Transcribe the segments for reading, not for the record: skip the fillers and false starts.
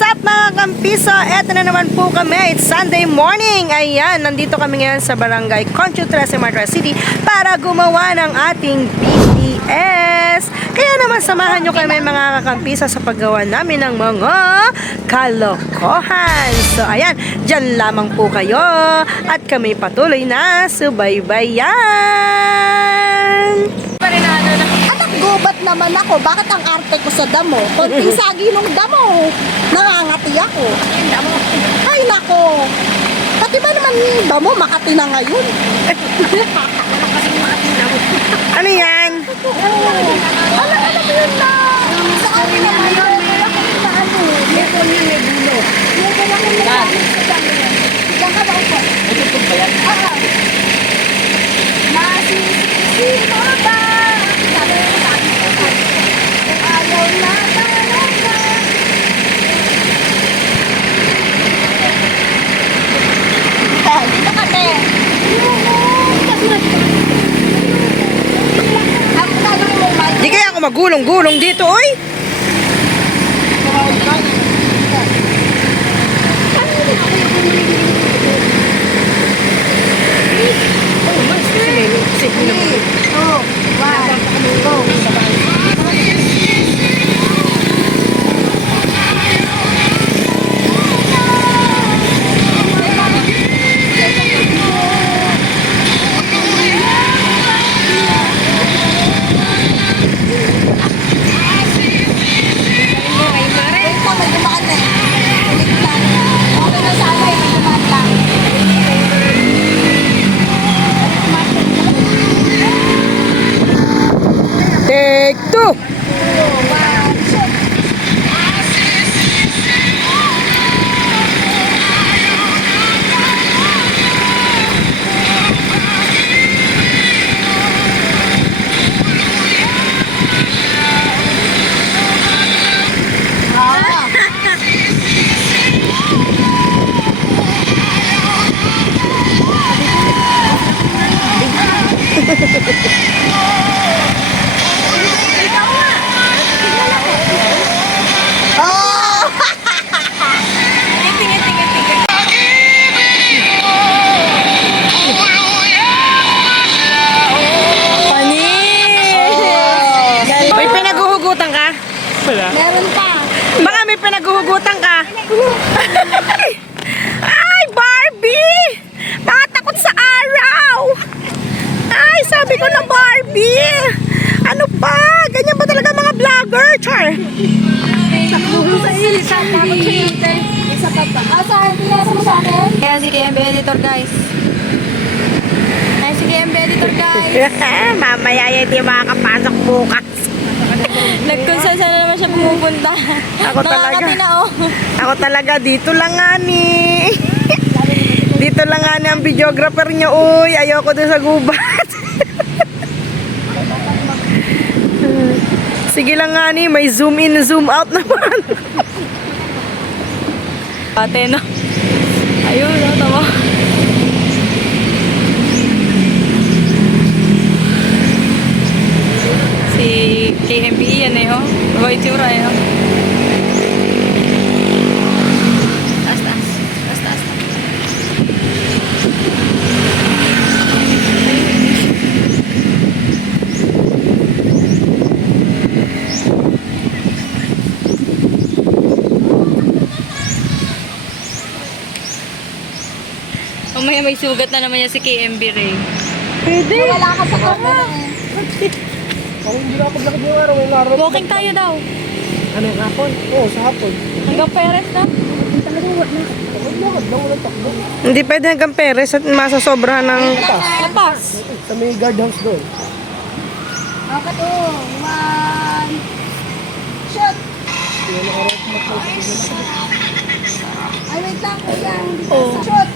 What's up mga kampiso? Eto na naman po kami. It's Sunday morning. Ayan, nandito kami ngayon sa Barangay Concho 13, Martira City para gumawa ng ating BTS. Kaya naman samahan nyo kami mga kakampiso sa paggawa namin ng mga kalokohan. So ayan, dyan lamang po kayo at kami patuloy na subaybayan. Anak, gubat naman ako. Bakit ang arte ko sa damo? Konting sagi nung damo. Nangangati ako. Ay, nako. Pati ba naman yung damo, Makati na ngayon? Ano yan? Alam mo yun na. Sa akin naman yun. Sa ano? Ito niya may bulo. Yung kaya ko nila. Diyan ka ba upo? Ito ba yan? Nasisino ba? Sabi ko sa akin. Kung ayaw na talaga. Dito kami. Ang tanong mo ba? Di kaya ako magulong-gulong dito, oy? Take two! May pinaghuhugutan ka? Meron pa. Baka may pinaghuhugutan ka? Ay, Barbie! Baka takot sa araw! Ay, sabi ko na Barbie! Ano ba? Ganyan ba talaga mga vlogger? Char! Isa pa pa. Saan? Pinasa mo sa akin? Kaya si KMB Editor guys. Ay, si KMB Editor guys. Mamaya yan hindi makakapasok bukas. Nagkonsensa na naman siya pumupunta. Ako talaga. Nakakati na oh. Ako talaga, dito lang nga ni. Dito lang nga ni ang videographer niya. Uy, ayoko doon sa gubat. Sige lang nga ni, may zoom in, zoom out naman. Ate no. Ayun, no, tama. Si KMB yan eh oh. Bawa itsura eh oh. Taas, taas. Taas, taas. Mamaya may sugat na naman yan si KMB Ray. Wala ka sa kama. Kung hindi na paglakad yung araw, yung araw. Walking tayo daw. Anong hapon? Oo, sa hapon. Hanggang Perez na. Paglakad lang, walang takbo. Hindi pwede hanggang Perez at masasobrahan ng... Lapas. Sa may guardhouse doon. Okay to. One. Shot. Ay, wait lang. Wait lang. Oh. Shot.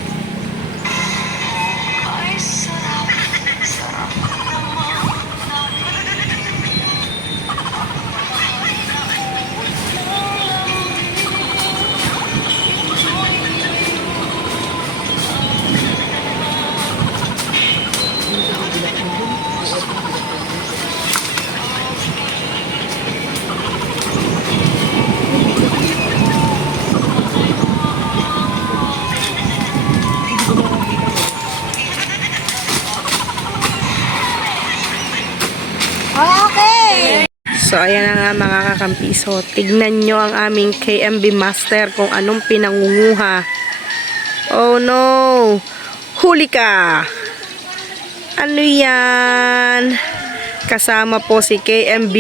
So, ayan na nga mga kakampiso. Tignan nyo ang aming KMB Master kung anong pinangunguha. Oh no! Huli ka! Ano yan? Kasama po si KMB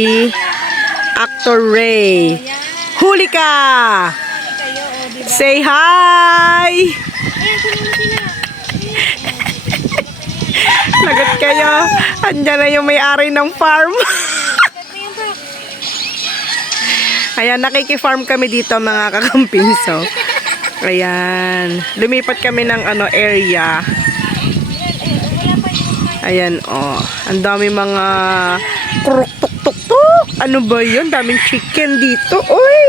Actor Ray. Huli ka! Say hi! Lagot kayo. Andyan na yung may-ari ng farm. Ayan, nakikifarm kami dito mga kakampinso. Ayan. Lumipat kami ng area. Ayan, oh. Ang dami mga kruk tuk tuk tuk. Ano ba yun? Daming chicken dito. Uy!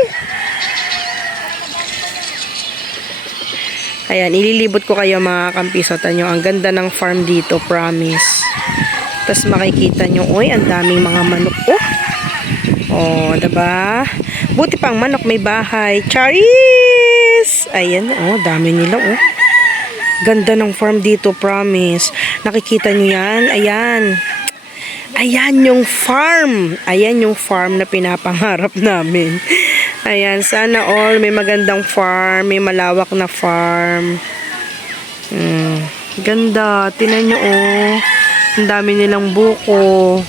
Ayan, ililibot ko kayo mga kampiso. Tanyo, ang ganda ng farm dito, promise. Tapos makikita nyo, uy, ang daming mga manok. Oh, diba? Buti pang manok may bahay. Charis! Ayan, oh, dami nila, oh. Ganda ng farm dito, promise. Nakikita nyo yan? Ayan. Ayan yung farm. Ayan yung farm na pinapangarap namin. Ayan, sana all may magandang farm, may malawak na farm. Ganda. Tinan nyo, oh. Ang dami nilang buko.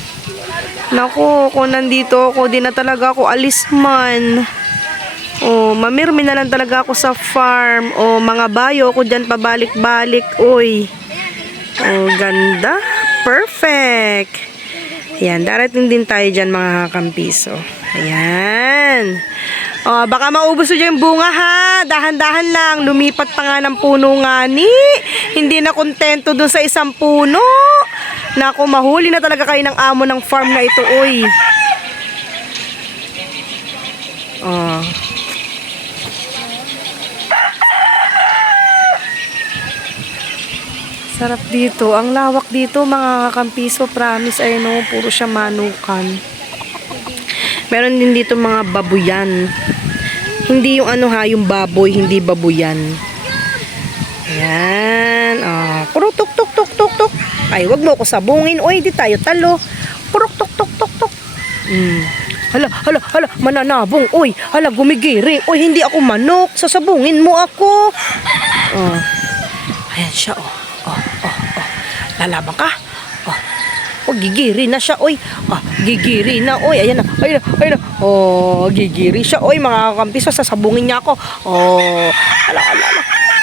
Naku, kung nandito ako, di na talaga ako alis man. Oh, mamirmi na lang talaga ako sa farm. Oh, mga bayo ko dyan pabalik-balik. Uy. Oh, ganda. Perfect. Ayan, darating din tayo dyan mga kampiso. Ayan. Oh, baka maubos yung bunga ha. Dahan-dahan lang. Lumipat pa nga ng puno nga ni. Hindi na kontento dun sa isang puno. Naku, mahuli na talaga kayo ng amo ng farm na ito, uy. Oh. Sarap dito. Ang lawak dito, mga kakampiso. Promise, ay no, puro siya manukan. Meron din dito mga babuyan. Hindi yung yung baboy, hindi babuyan. Ayan. Oh, puro tuk tuk tuk tuk tuk. Ay, wag mo ako sabungin. Oy, di tayo talo. Puro tuk tuk tuk tuk. Hala, mananabong. Oy, hala, gumigiri. Oy, hindi ako manok. Sasabungin mo ako. Oh. Ayan siya, oh. Lalaban ka? Oh, gigiri na siya, oy. Gigiri na, oy. Ayan na. Ayun na. Oh, gigiri siya, oy. Mga kakampiso, sasabungin niya ako. Oh, ala.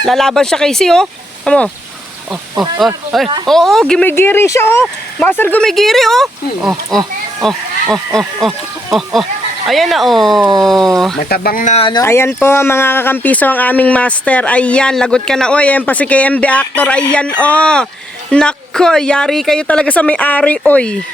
Lalaban siya kay si, oh. Amo. Gumigiri siya, oh. Master gumigiri, oh. Ayan na, oh. Matabang na ano? Ayan po, mga kakampiso, ang aming master. Ayan, lagot ka na, oy. Ayan pa si KMB Actor. Ayan, oh. Nako, yari kayo talaga sa may-ari, oy.